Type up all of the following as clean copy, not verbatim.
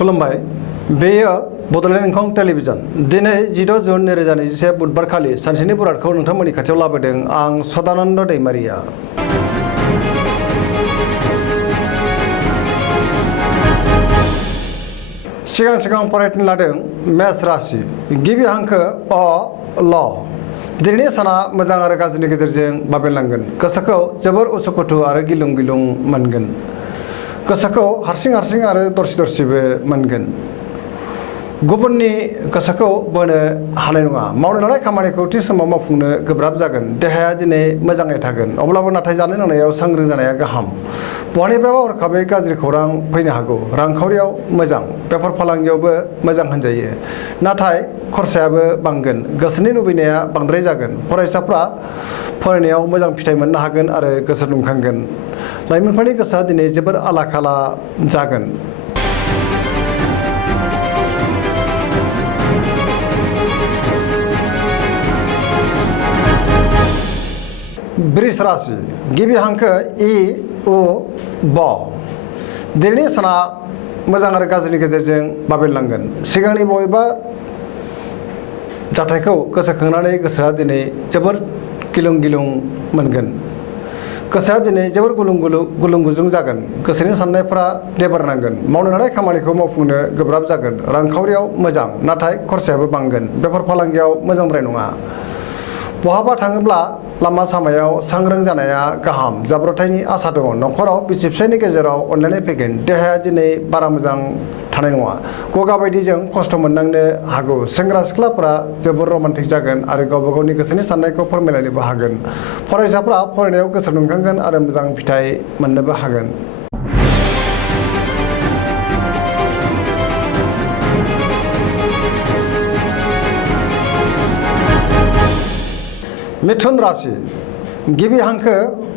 खुलुमबाय बेयो बड'लेण्ड इंखं टेलिभिजन दिनै 16 जुन 2021 बुधबार खालि सानसेनि बुरादखौ नोंथांमोननि खाथियाव लाबोदों आं सदानन्द दैमारिया। सिगां फरायनो लादों मेष राशि गिबि हांखो अ ल दिनैनि साना मोजां आरो गाज्रिनि गेजेरजों बाबेनलांगोन। गोसोखौ जोबोर उसुखुथु आरो गिलुं गिलुं मोनगोन। गोसोखौ हारसिं आरो दरसि-दरसिबो मोनगोन। गुबुननि गोसोखौ बोनो हानाय नङा। मावनो लानाय खामानिखौ थि समाव मावफुंनो गोब्राब जागोन। देहाया दिनै मोजाङै थागोन। अब्लाबो नाथाय जानाय लोंनायाव सांग्रां जानाया गाहाम। बहानिफ्रायबा हरखाबै गाज्रि खौरां फैनो हागौ। रांखावरियाव मोजां, बेफार फालांगियावबो मोजां होनजायो। नाथाय खरसायाबो बांगोन। गोसोनि लुबैनाया बांद्राय जागोन। फरायसाफ्रा फरायनायाव मोजां फिथाइ मोननो हागोन आरो गोसो दुंखांगोन। लाइमोनफोरनि गोसोआ दिनै जोबोर आला-खाला जागोन। वृष राशि गिबि हांखो इ उ ब दिनैनि साना मोजां आरो गाज्रिनि गेजेरजों बाबेनलांगोन। सिगांनि बबेबा जाथायखौ गोसोखांनानै गोसोआ दिनै जोबोर गिलुं गिलुं मोनगोन। गोसोआ दिनै जोबोर गुलुं गुजुं जागोन। गोसोनि साननायफ्रा देबारनांगोन। मावनो लानाय खामानिखौ मावफुंनो गोब्राब जागोन। रांखावरियाव मोजां, नाथाय खरसायाबो बांगोन। बेफार फालांगियाव मोजांद्राय नङा। बहाबा थाङोब्ला लामा सामायाव सांग्रां जानाया गाहाम। जाब्रबथायनि आसा दङ। न'खराव बिसि-फिसायनि गेजेराव अनलायनाय फैगोन। देहाया दिनै बारा मोजां थानाय नङा। गगा बायदिजों खस्थ' मोननांनो हागौ। सेंग्रा-सिख्लाफोरा जोबोर रमान्टिक जागोन आरो गावबा गावनि गोसोनि साननायखौ फोरमायलायनोबो हागोन। फरायसाफ्रा फरायनायाव गोसो दुंखांगोन आरो मोजां फिथाइ मोननोबो हागोन। मिथुन राशि गिबि हांखो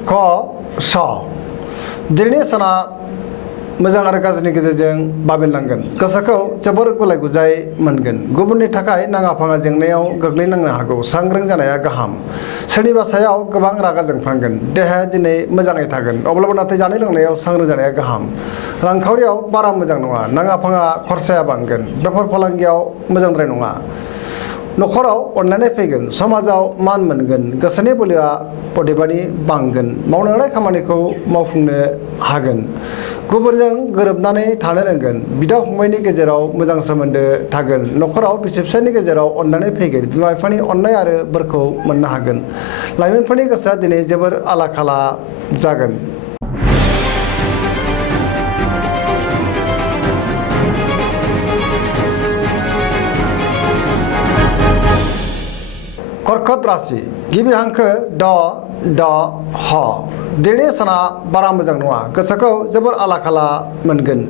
क स दिनैनि साना मोजां आरो गाज्रिनि गेजेरजों बाबेनलांगोन। गोसोखौ जोबोर गुलाय-गुजाय मोनगोन। गुबुननि थाखाय नाङा-फाङा जेंनायाव गोग्लैनांनो हागौ। सांग्रां जानाया गाहाम। सोरनिबा सायाव गोबां रागा जोंफ्लांगोन। देहाया दिनै मोजाङै थागोन। अब्लाबो नाथाय जानाय लोंनायाव सांग्रां जानाया गाहाम। रांखावरियाव बारा मोजां नङा। नाङा-फाङा खरसाया बांगोन। बेफार फालांगियाव मोजांद्राय नङा। न'खराव अनलायनाय फैगोन। समाजाव मान मोनगोन। गोसोनि बोलोआ अदेबानि बांगोन। मावनो लानाय खामानिखौ मावफुंनो हागोन। गुबुनजों गोरोबनानै थानो रोंगोन। बिदा-फंबायनि गेजेराव मोजां सोमोन्दो थागोन। न'खराव बिसि-फिसायनि गेजेराव अनलायनाय फैगोन। बिमा-बिफानि अननाय आरो बोरखौ मोननो हागोन। लाइमोनफोरनि गोसोआ दिनै जोबोर आला-खाला जागोन। कर्कट राशि गिबि हांखो ड ड ह दिनैनि साना बारा मोजां नङा। गोसोखौ जोबोर आला-खाला मोनगोन।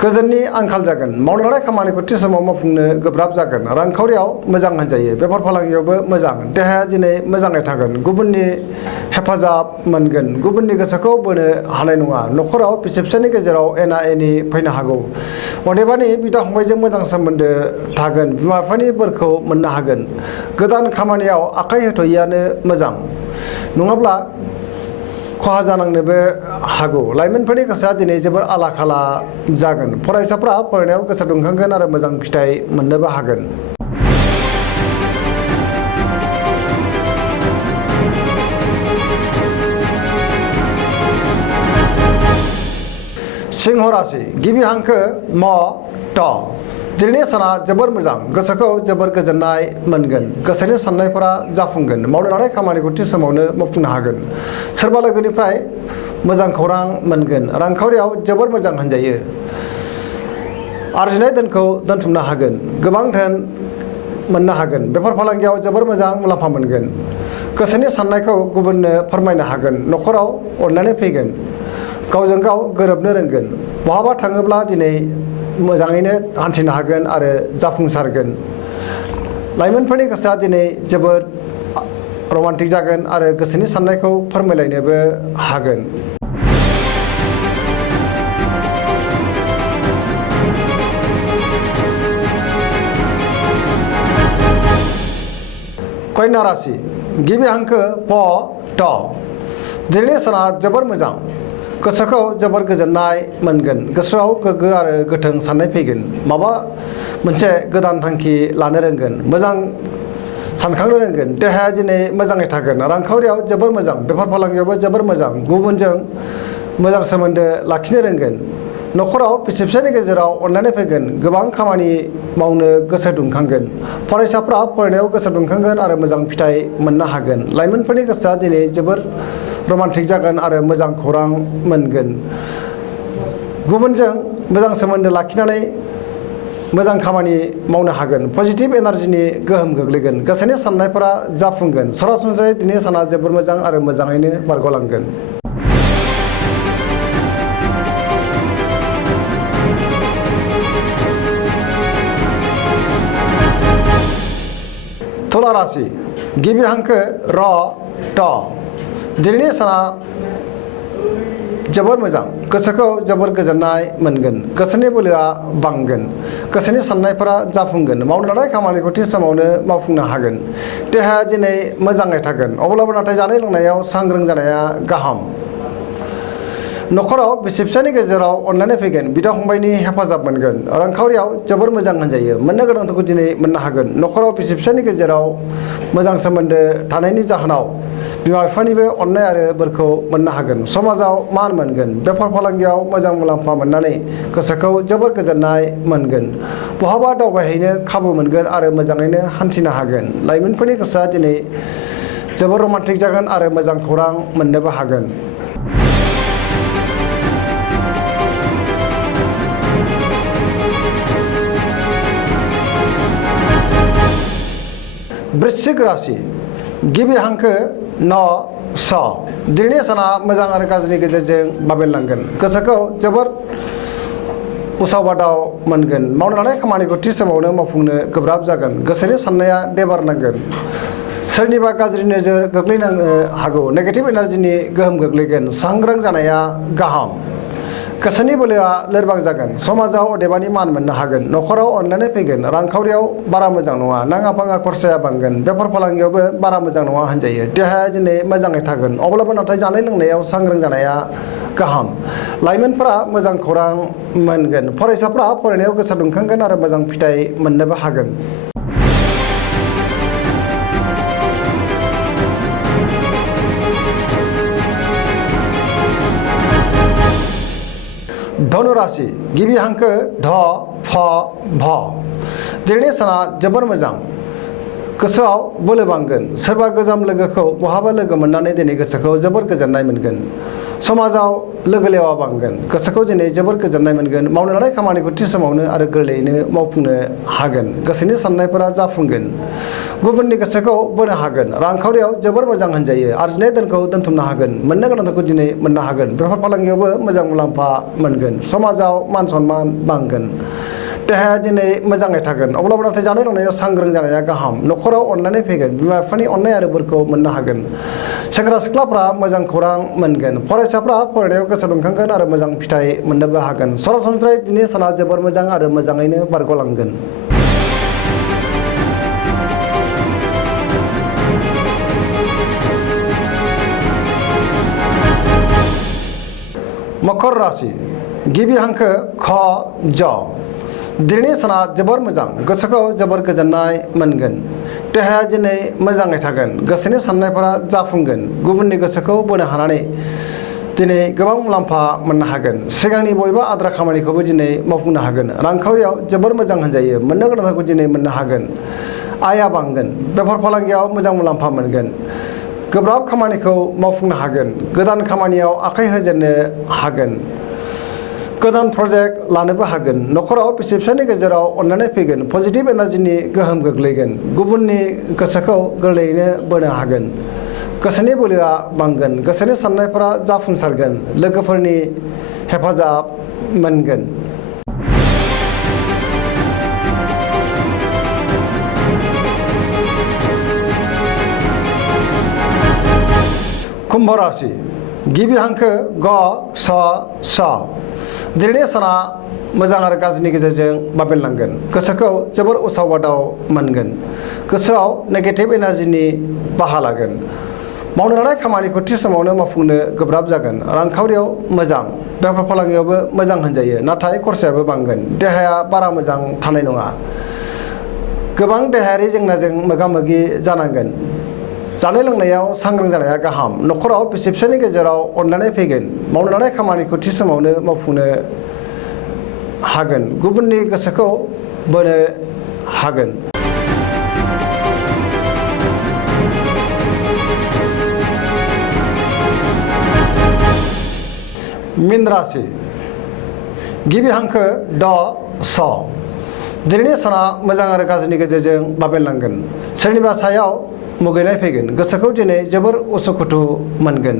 गोजोननि आंखाल जागोन। मावनो लानाय खामानिखौ थि समाव मावफुंनो गोब्राब जागोन। रांखावरियाव मोजां होनजायो। बेफार फालांगियावबो मोजां। देहाया दिनै मोजाङै थागोन। गुबुननि हेफाजाब मोनगोन। गुबुननि गोसोखौ बोनो हानाय नङा। न'खराव बिसि-फिसायनि गेजेराव एना-एनि फैनो हागौ। अदेबानि बिदा-फंबायजों मोजां सोमोन्दो थागोन। बिमा-बिफानि बोरखौ मोननो हागोन। गोदान खामानियाव आखाइ होथ'यैआनो मोजां। नङाब्ला खहा जानांनोबो हागौ। लाइमोनफोरनि गोसोआ दिनै जोबोर आला-खाला जागोन। फरायसाफ्रा फरायनायाव गोसो दुंखांगोन आरो मोजां फिथाइ मोननोबो हागोन। सिंह राशि गिबि हांखो म ट दिनैनि साना जोबोर मोजां। गोसोखौ जोबोर गोजोननाय मोनगोन। गोसोनि साननायफोरा जाफुंगोन। मावनो लानाय खामानिखौ थि समावनो मावफुंनो हागोन। सोरबा लोगोनिफ्राय मोजां खौरां मोनगोन। रांखावरियाव जोबोर मोजां होनजायो। आरजिनाय धोनखौ दोनथुमनो हागोन। गोबां धोन मोननो हागोन। बेफार फालांगियाव जोबोर मोजां मुलाम्फा मोनगोन। गोसोनि साननायखौ गुबुननो फोरमायनो हागोन। न'खराव अनलायनाय फैगोन। गावजों गाव गोरोबनो रोंगोन। बहाबा थाङोब्ला दिनै मोजाङैनो हान्थिनो हागोन आरो जाफुंसारगोन। लाइमोनफोरनि गोसोआ दिनै जोबोद रमान्टिक जागोन आरो गोसोनि साननायखौ फोरमायलायनोबो हागोन। कन्या राशि गिबि हांखो प ट दिनैनि साना जोबोर मोजां। गोसोखौ जोबोर गोजोननाय मोनगोन गोसोआव गोग्गो आरो गोथों साननाय फैगोन माबा मोनसे गोदान थांखि लानो रोंगोन मोजां सानखांनो रोंगोन देहाया दिनै मोजाङै थागोन रांखावरियाव जोबोर मोजां बेफार फालांगियावबो जोबोर मोजां गुबुनजों मोजां सोमोन्दो लाखिनो रोंगोन न'खराव बिसि फिसायनि गेजेराव अनलायनाय फैगोन गोबां खामानि मावनो गोसो दुंखांगोन फरायसाफ्रा फरायनायाव गोसो दुंखांगोन आरो मोजां फिथाइ मोननो हागोन लाइमोनफोरनि गोसोआ दिनै जोबोर रमान्टिक जागोन आरो मोजां खौरां मोनगोन गुबुनजों मोजां सोमोन्दो लाखिनानै मोजां खामानि मावनो हागोन पजिटिभ एनार्जिनि गोहोम गोग्लैगोन गोसोनि साननायफोरा जाफुंगोन सरासनस्रायै दिनै साना जोबोर मोजां आरो मोजाङैनो बारग'लांगोन तुला राशि गिबि हांखो र ट दिनैनि साना जोबोर मोजां गोसोखौ जोबोर गोजोननाय मोनगोन गोसोनि बोलोआ बांगोन गोसोनि साननायफोरा जाफुंगोन मावनो लानाय खामानिखौ थि समावनो मावफुंनो हागोन देहाया दिनै मोजाङै थागोन अब्लाबो नाथाय जानाय लोंनायाव सांग्रां जानाया गाहाम न'खराव बिसि फिसायनि गेजेराव अनलायनाय फैगोन बिदा फंबायनि हेफाजाब मोनगोन रांखावरियाव जोबोर मोजां होनजायो मोननो गोनांखौ दिनै मोननो हागोन न'खराव बिसि फिसायनि गेजेराव मोजां सोमोन्दो थानायनि जाहोनाव बिमा बिफानिबो अननाय आरो बोरखौ मोननो हागोन समाजाव मान मोनगोन बेफार फालांगियाव मोजां मुलाम्फा मोननानै गोसोखौ जोबोर गोजोननाय मोनगोन बहाबा दावबायहैनो खाबु मोनगोन आरो मोजाङैनो हान्थिनो हागोन लाइमोनफोरनि गोसोआ दिनै जोबोर रमान्टिक जागोन आरो मोजां खौरां मोननोबो हागोन वृश्चिक राशि गिबि हांखो न स दिनैनि साना मोजां आरो गाज्रिनि गेजेरजों बाबेनलांगोन गोसोखौ जोबोर उसाव बादाव मोनगोन मावनो लानाय खामानिखौ थि समावनो मावफुंनो गोब्राब जागोन गोसोनि साननाया देबारनांगोन सोरनिबा गाज्रि नोजोर गोग्लैनो हागौ नेगेटिभ एनार्जिनि गोहोम गोग्लैगोन सांग्रां जानाया गाहाम गोसोनि बोलोआ लोरबां जागोन समाजाव अदेबानि मान मोननो हागोन न'खराव अनलायनाय फैगोन रांखावरियाव बारा मोजां नङा नाङा फाङा खरसाया बांगोन बेफार फालांगियावबो बारा मोजां नङा होनजायो देहाया दिनै मोजाङै थागोन अब्लाबो नाथाय जानाय लोंनायाव सांग्रां जानाया गाहाम लाइमोनफोरा मोजां खौरां मोनगोन फरायसाफ्रा फरायनायाव गोसो दुंखांगोन आरो मोजां फिथाइ मोननोबो हागोन धनु राशि गिबि हांखो ध फ भ दिनैनि साना जोबोर मोजां गोसोआव बोलो बांगोन सोरबा गोजाम लोगोखौ बहाबा लोगो मोननानै दिनै गोसोखौ जोबोर गोजोननाय मोनगोन समाजाव लोगो लेवा बांगोन गोसोखौ दिनै जोबोर गोजोननाय मोनगोन मावनो लानाय खामानिखौ थि समावनो आरो गोरलैयैनो मावफुंनो हागोन गोसोनि साननायफोरा जाफुंगोन गुबुननि गोसोखौ बोनो हागोन रांखावरियाव जोबोर मोजां होनजायो आरजिनाय धोनखौ दोनथुमनो हागोन मोननो गोनांखौ दिनै मोननो हागोन बेफार फालांगियावबो मोजां मुलाम्फा मोनगोन समाजाव मान सन्मान बांगोन देहाया दिनै मोजाङै थागोन अब्लाबो नाथाय जानाय लोंनायाव सांग्रां जानाया गाहाम न'खराव अनलायनाय फैगोन बिमा बिफानि अननाय आरो बोरखौ मोननो हागोन सेंग्रा सिख्लाफ्रा मोजां खौरां मोनगोन फरायसाफ्रा फरायनायाव गोसो दुंखांगोन आरो मोजां फिथाइ मोननोबो हागोन सरासनस्रायै दिनै साना जोबोर मोजां आरो मोजाङैनो बारग'लांगोन मकर राशि गिबि हांखो ख ज दिनैनि साना जोबोर मोजां गोसोखौ जोबोर गोजोननाय मोनगोन देहाया दिनै मोजाङै थागोन गोसोनि साननायफोरा जाफुंगोन गुबुननि गोसोखौ बोनो हानानै दिनै गोबां मुलाम्फा मोननो हागोन सिगांनि बबेबा आद्रा खामानिखौबो दिनै मावफुंनो हागोन रांखावरियाव जोबोर मोजां होनजायो मोननो गोनांखौ दिनै मोननो हागोन आया बांगोन बेफार फालांगियाव मोजां मुलाम्फा मोनगोन गोब्राब खामानिखौ मावफुंनो हागोन गोदान खामानियाव आखाइ होजेननो हागोन गोदान प्रजेक्ट लानोबो हागोन न'खराव बिसि फिसायनि गेजेराव अनलायनाय फैगोन पजिटिभ एनार्जिनि गोहोम गोग्लैगोन गुबुननि गोसोखौ गोरलैयैनो बोनो हागोन गोसोनि बोलोआ बांगोन गोसोनि साननायफोरा जाफुंसारगोन लोगोफोरनि हेफाजाब मोनगोन कुम्भ राशि गिबि हांखो ग स स दिनैनि साना मोजां आरो गाज्रिनि गेजेरजों बाबेनलांगोन गोसोखौ जोबोर उसाव बादाव मोनगोन गोसोआव नेगेटिभ एनार्जिनि बाहा लागोन मावनो लानाय खामानिखौ थि समावनो मावफुंनो गोब्राब जागोन। रांखावरियाव मोजां, बेफार फालांगियावबो मोजां होनजायो, नाथाय खरसायाबो बांगोन। देहाया बारा मोजां थानाय नङा। गोबां देहायारि जेंनाजों मोगा मोगि जानांगोन। जानाय लोंनायाव सांग्रां जानाया गाहाम। न'खराव बिसि फिसायनि गेजेराव अनलायनाय फैगोन। मावनो लानाय खामानिखौ थि समावनो मावफुंनो हागोन। गुबुननि गोसोखौ बोनो हागोन। मीन राशि गिबि हांखो ड स। दिनैनि साना मोजां आरो गाज्रिनि गेजेरजों बाबेनलांगोन। सोरनिबा सायाव मुगैनाय फैगोन। गोसोखौ दिनै जोबोर उसुखुथु मोनगोन।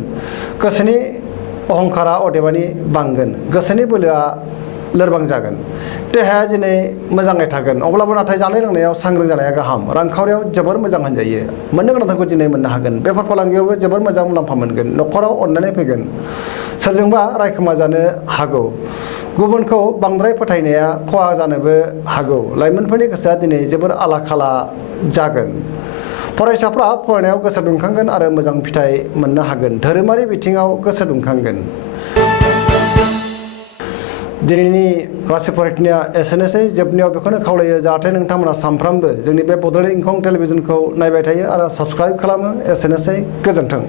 गोसोनि अहंकारा अदेबानि बांगोन। गोसोनि बोलोआ लोरबां जागोन। देहाया दिनै मोजाङै थागोन, अब्लाबो नाथाय जानाय लोंनायाव सांग्रां जानाया गाहाम। रांखावरियाव जोबोर मोजां होनजायो। मोननो गोनांखौ दिनै मोननो हागोन। बेफार फालांगियावबो जोबोर मोजां मुलाम्फा मोनगोन। न'खराव अनलायनाय फैगोन। सोरजोंबा रायखोमा जानो हागौ। गुबुनखौ बांद्राय फोथायनाया खहा जानोबो हागौ। लाइमोनफोरनि गोसोआ दिनै जोबोर आला खाला जागोन। फरायसाफ्रा फरायनायाव गोसो दुंखांगोन आरो मोजां फिथाइ मोननो हागोन। धोरोमारि बिथिङाव गोसो दुंखांगोन। दिनैनि राशि फरायथिनाया एसेनोसै। जोबनायाव बेखौनो खावलायो जाहाथे नोंथांमोना सानफ्रामबो जोंनि बे बड'लेण्ड इंखं टेलिभिजनखौ नायबाय थायो आरो साबस्क्राइब खालामो। एसेनोसै, गोजोन्थों।